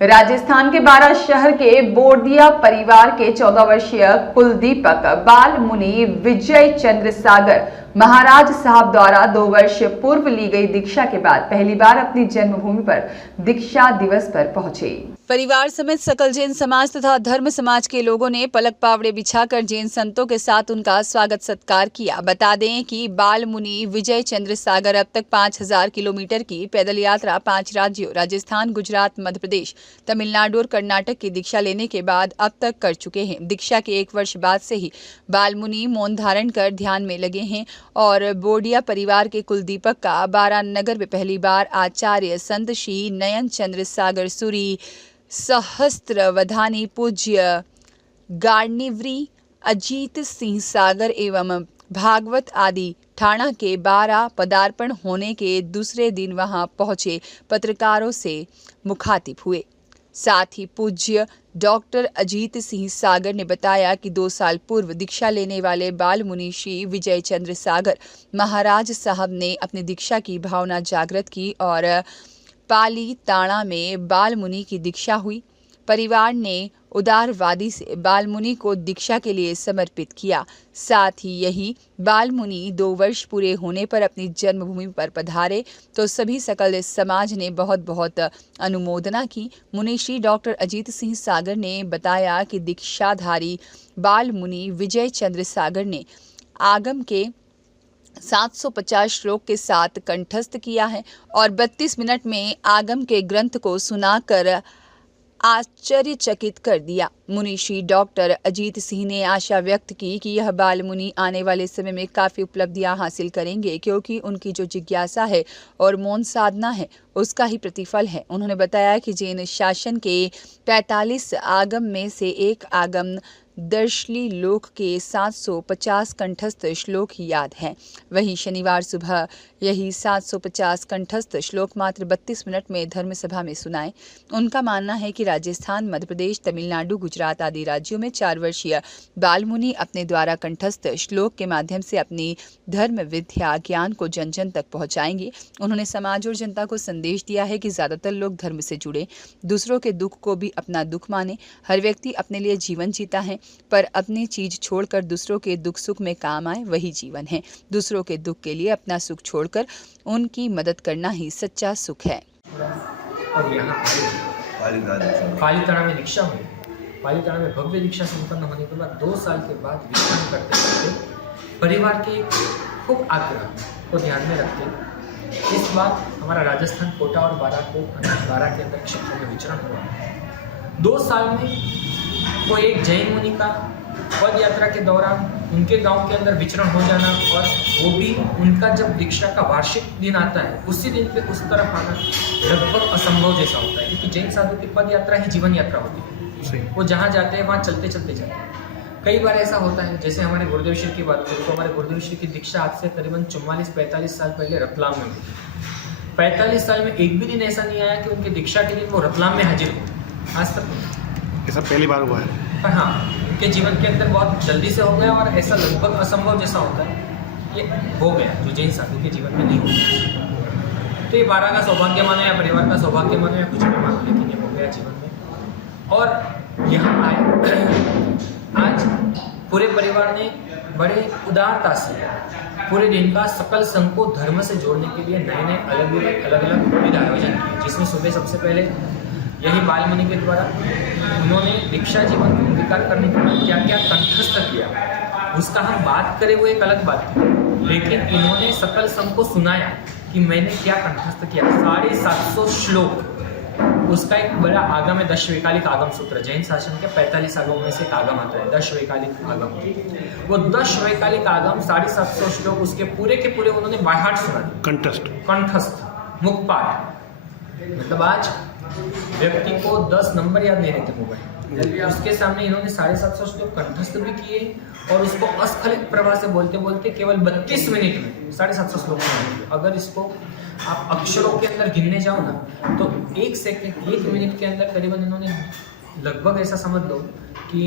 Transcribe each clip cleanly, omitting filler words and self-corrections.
राजस्थान के बारा शहर के बोरदिया परिवार के 14 वर्षीय कुलदीपक बाल मुनि विजय चंद्र सागर महाराज साहब द्वारा 2 वर्ष पूर्व ली गई दीक्षा के बाद पहली बार अपनी जन्मभूमि पर दीक्षा दिवस पर पहुंचे। परिवार समेत सकल जैन समाज तथा धर्म समाज के लोगों ने पलक पावड़े बिछाकर जैन संतों के साथ उनका स्वागत सत्कार किया। बता दें कि बाल मुनि विजय चंद्र सागर अब तक 5000 किलोमीटर की पैदल यात्रा 5 राज्यों राजस्थान, गुजरात, मध्य प्रदेश, तमिलनाडु और कर्नाटक की दीक्षा लेने के बाद अब तक कर चुके हैं। दीक्षा के 1 वर्ष बाद से ही बाल मुनि मौन धारण कर ध्यान में लगे हैं और बोरदिया परिवार के कुलदीपक का बारा नगर में पहली बार आचार्य संत श्री नयन चंद्र सागर सूरी सहस्त्रवधानी पूज्य गार्निवरी अजीत सिंह सागर एवं भागवत आदि ठाणा के बारा पदार्पण होने के दूसरे दिन वहां पहुंचे पत्रकारों से मुखातिब हुए। साथ ही पूज्य डॉक्टर अजीत सिंह सागर ने बताया कि 2 साल पूर्व दीक्षा लेने वाले बाल मुनि श्री विजय चंद्र सागर महाराज साहब ने अपनी दीक्षा की भावना जागृत की और पाली ताणा में बाल मुनि की दीक्षा हुई। परिवार ने उदारवादी से बाल मुनि को दीक्षा के लिए समर्पित किया। साथ ही यही बाल मुनि 2 वर्ष पूरे होने पर अपनी जन्मभूमि पर पधारे तो सभी सकल समाज ने बहुत अनुमोदना की। मुनि श्री डॉक्टर अजीत सिंह सागर ने बताया कि दीक्षाधारी बाल मुनि विजय चंद्र सागर ने आगम के 750 श्लोक के साथ कंठस्थ किया है और 32 मिनट में आगम के ग्रंथ को सुनाकर आश्चर्यचकित कर दिया। मुनि श्री डॉक्टर अजीत सिंह ने आशा व्यक्त की कि यह बाल मुनि आने वाले समय में काफ़ी उपलब्धियां हासिल करेंगे क्योंकि उनकी जो जिज्ञासा है और मौन साधना है उसका ही प्रतिफल है। उन्होंने बताया कि जैन शासन के 45 आगम में से एक आगम दर्शली लोक के 750 कंठस्थ श्लोक ही याद हैं। वहीं शनिवार सुबह यही 750 कंठस्थ श्लोक मात्र 32 मिनट में धर्म सभा में सुनाए। उनका मानना है कि राजस्थान, मध्य प्रदेश, तमिलनाडु, गुजरात आदि राज्यों में 4 वर्षीय बाल मुनि अपने द्वारा कंठस्थ श्लोक के माध्यम से अपनी धर्म विद्या ज्ञान को जन जन तक पहुंचाएंगे। उन्होंने समाज और जनता को संदेश दिया है कि ज्यादातर लोग धर्म से जुड़े, दूसरों के दुख को भी अपना दुख माने। हर व्यक्ति अपने लिए जीवन जीता है पर अपनी चीज छोड़कर दूसरों के दुख सुख में काम आए वही जीवन है। दूसरों के दुख के लिए अपना सुख छोड़कर उनकी मदद करना ही सच्चा सुख है। और यहाँ पालीताना में दीक्षा हुई। पालीताना में भव्य दीक्षा संपन्न होने के बाद 2 साल के बाद विश्राम करते करते परिवार के खूब आग्रह को ध्यान में रखते इस बार हमारा राजस्थान कोटा और बारा के अंदर क्षेत्र में विचरण हुआ। 2 साल में वो एक जैन मुनि का पद यात्रा के दौरान उनके गांव के अंदर विचरण हो जाना और वो भी उनका जब दीक्षा का वार्षिक दिन आता है उसी दिन पे उस तरफ आना लगभग असंभव जैसा होता है क्योंकि जैन साधु की पद यात्रा ही जीवन यात्रा होती है। वो जहाँ जाते हैं वहाँ चलते चलते जाते हैं। कई बार ऐसा होता है, जैसे हमारे गुरुदेव श्री की बात करें तो हमारे गुरुदेव श्री की दीक्षा आज से करीबन 44-45 साल पहले रतलाम में हुई। 45 साल में एक भी दिन ऐसा नहीं आया कि उनकी दीक्षा के दिन वो रतलाम में हाजिर हो। आज तक ऐसा पहली बार हुआ है। पर हाँ, उनके जीवन के अंदर बहुत जल्दी से हो गया और ऐसा लगभग असंभव जैसा होता है ये हो गया जो जैन साधु के जीवन में नहीं हो। तो ये बारा का सौभाग्य मानो या परिवार का सौभाग्य मानो या कुछ भी मानो, लेकिन ये हो गया जीवन में। और यहाँ आए आज पूरे परिवार ने बड़े उदारता से पूरे दिन का सकल संघ को धर्म से जोड़ने के लिए नए अलग अलग विधि आयोजन किए, जिसमें सुबह सबसे पहले यही बाल मुनि के द्वारा उन्होंने दीक्षा जीवन को अंगीकार करने के बाद क्या क्या कंठस्थ किया उसका हम बात करें वो एक अलग बात है, लेकिन इन्होंने सकल संघ को सुनाया कि मैंने क्या कंठस्थ किया। 750 श्लोक उसका एक बड़ा आगम है, दशवैकालिक आगम सूत्र। जैन शासन के 45 आगमों में से एक आगम आता है दशवैकालिक आगम। वो दशवैकालिक आगम 750 श्लोक उसके पूरे के पूरे उन्होंने बायहार्ट सुना, कंठस्थ मुखपाठ। मतलब आज व्यक्ति को 10 नंबर याद नहीं रहते मोबाइल, उसके सामने इन्होंने 750 श्लोक कंठस्थ भी किए और उसको अस्खलित प्रवाह से बोलते बोलते केवल 32 मिनट में 750 श्लोक। अगर इसको आप अक्षरों के अंदर गिनने जाओ ना तो 1 मिनट के अंदर करीबन इन्होंने लगभग ऐसा समझ लो कि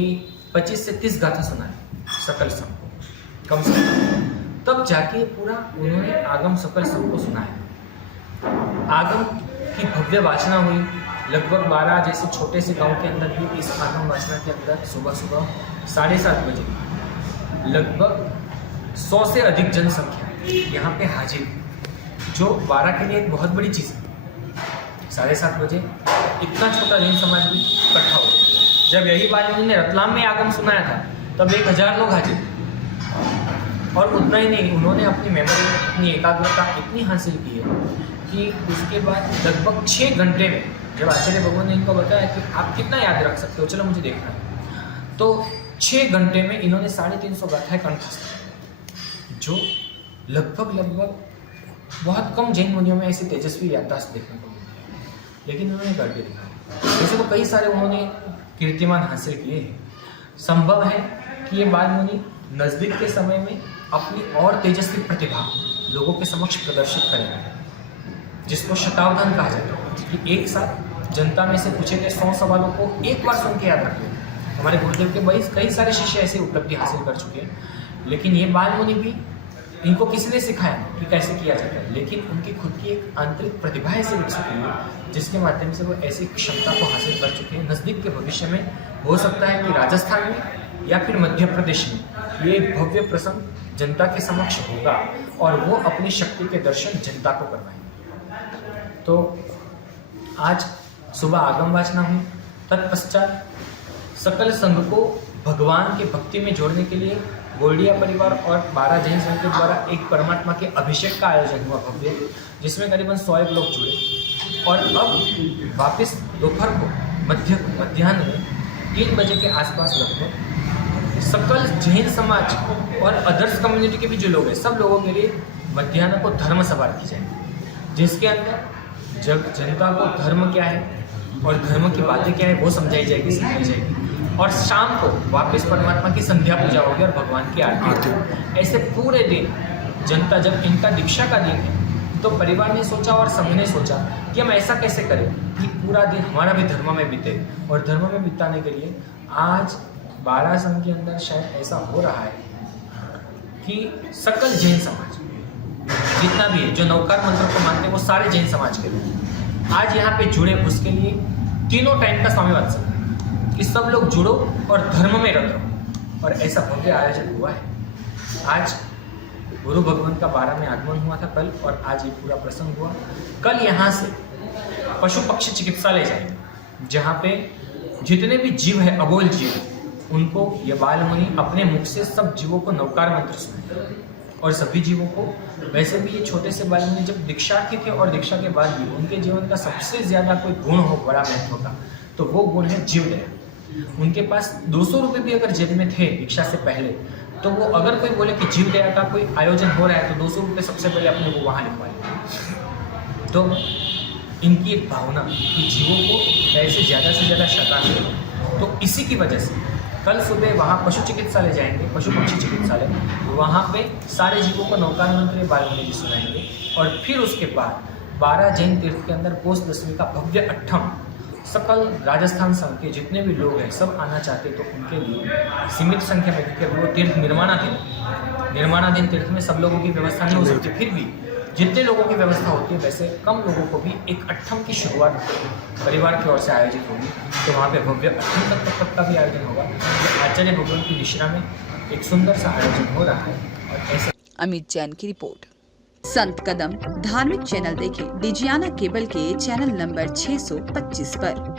25 से 30 गाथा सुनाए सकल संघ को कम से कम। तब जाके पूरा उन्होंने आगम सकल संघ को सुनाया। आगम की भव्य वाचना हुई, लगभग 12 जैसे छोटे से गांव के अंदर भी इस आगम वाचना के अंदर सुबह सुबह 7:30 बजे लगभग 100 से अधिक जनसंख्या यहाँ पे हाजिर, जो 12 के लिए एक बहुत बड़ी चीज़ है। 7:30 बजे इतना छोटा जैन समाज भी इकट्ठा हो गया। जब यही बात उन्होंने रतलाम में आगम सुनाया था तब 1000 लोग हाजिर, और उतना ही नहीं, उन्होंने अपनी मेमोरी में अपनी एकाग्रता इतनी हासिल की है कि उसके बाद लगभग 6 घंटे में जब आचार्य भगवान ने इनको बताया कि आप कितना याद रख सकते हो, चलो मुझे देखना है, तो 6 घंटे में इन्होंने 350 गाथाएं कंठस्थ की, जो लगभग बहुत कम जैन मुनियों में ऐसी तेजस्वी याददाश्त देखने को मिलती है, लेकिन उन्होंने करके दिखाया। वैसे तो कई सारे उन्होंने कीर्तिमान हासिल किए हैं। संभव है कि ये बाल मुनि नज़दीक के समय में अपनी और तेजस्वी प्रतिभा लोगों के समक्ष प्रदर्शित करेंगे, जिसको शतावधान कहा जाता है, कि एक साथ जनता में से पूछे गए 100 सवालों को एक बार सुन के याद रख लें। हमारे गुरुदेव के कई सारे शिष्य ऐसे उपलब्धि हासिल कर चुके हैं, लेकिन ये बाल मुनि भी, इनको किसी ने सिखाया कि कैसे किया जाता है, लेकिन उनकी खुद की एक आंतरिक प्रतिभा ऐसे विकसित हुई है जिसके माध्यम से वो ऐसी क्षमता को हासिल कर चुके हैं। नज़दीक के भविष्य में हो सकता है कि राजस्थान में या फिर मध्य प्रदेश में ये एक भव्य प्रसंग जनता के समक्ष होगा और वो अपनी शक्ति के दर्शन जनता को करवाएंगे। तो आज सुबह आगम वाचना हुई, तत्पश्चात सकल संघ को भगवान के भक्ति में जोड़ने के लिए गोल्डिया परिवार और 12 जैन संघ के द्वारा एक परमात्मा के अभिषेक का आयोजन हुआ भव्य, जिसमें करीबन 100 लोग जुड़े। और अब वापस दोपहर को मध्याह्न में 3 बजे के आसपास लगभग सकल जैन समाज और अदर्स कम्युनिटी के भी जो लोग हैं, सब लोगों के लिए मध्याह्न को धर्म सभा रखी जाएगी, जिसके अंदर जब जनता को धर्म क्या है और धर्म की बातें क्या है वो समझाई जाएगी, सिखाई जाएगी। और शाम को वापस परमात्मा की संध्या पूजा होगी और भगवान की आरती होगी। ऐसे पूरे दिन जनता, जब इनका दीक्षा का दिन है, तो परिवार ने सोचा और संघ ने सोचा कि हम ऐसा कैसे करें कि पूरा दिन हमारा भी धर्म में बीते। और धर्म में बिताने के लिए आज 12 संघ के अंदर शायद ऐसा हो रहा है कि सकल जैन समाज जितना भी है, जो नवकार मंत्र को मानते हैं, वो सारे जैन समाज के लोग आज यहाँ पे जुड़े। उसके लिए तीनों टाइम का स्वामी वात्सल्य कि सब लोग जुड़ो और धर्म में रहो, और ऐसा भव्य आयोजन हुआ है। आज गुरु भगवान का 12 में आगमन हुआ था कल, और आज ये पूरा प्रसंग हुआ। कल यहाँ से पशु पक्षी चिकित्सालय जाएंगे, जहाँ पे जितने भी जीव है, अबोल जीव, उनको ये बाल मुनि अपने मुख से सब जीवों को नवकार मंत्र सुनाएंगे। और सभी जीवों को, वैसे भी ये छोटे से बाल मुनि जब दीक्षार्थी थे और दीक्षा के बाद भी उनके जीवन का सबसे ज़्यादा कोई गुण हो, बड़ा महत्व का, तो वो गुण है जीव दया। उनके पास 200 रुपये भी अगर जेब में थे दीक्षा से पहले, तो वो अगर कोई बोले कि जीव दया का कोई आयोजन हो रहा है तो 200 रुपये सबसे पहले अपने को वहाँ लिखवा लेंगे। तो इनकी एक भावना कि जीवों को ऐसे ज़्यादा से ज़्यादा शता मिले, तो इसी की वजह से कल सुबह वहाँ पशु चिकित्सालय जाएंगे, पशु पक्षी चिकित्सालय, वहाँ पे सारे जीवों को नवकार मंत्र बाल मुनि जी सुनाएंगे। और फिर उसके बाद 12 जैन तीर्थ के अंदर पोष दशमी का भव्य अट्ठम सकल राजस्थान संघ के जितने भी लोग हैं सब आना चाहते तो उनके लिए सीमित संख्या में, क्योंकि वो तीर्थ निर्माणाधीन तीर्थ में सब लोगों की व्यवस्था नहीं हो सकती, फिर भी जितने लोगों की व्यवस्था होती है वैसे कम लोगों को भी एक अट्ठम की शुरुआत परिवार की ओर से आयोजित होगी। तो वहाँ पे भव्य अट्ठम तक का भी आयोजन होगा। आचार्य भगवान की निश्रा में एक सुंदर सा आयोजन हो रहा है। और ऐसे अमित जैन की रिपोर्ट। संत कदम धार्मिक चैनल देखें डिजियाना केबल के चैनल नंबर 625 पर।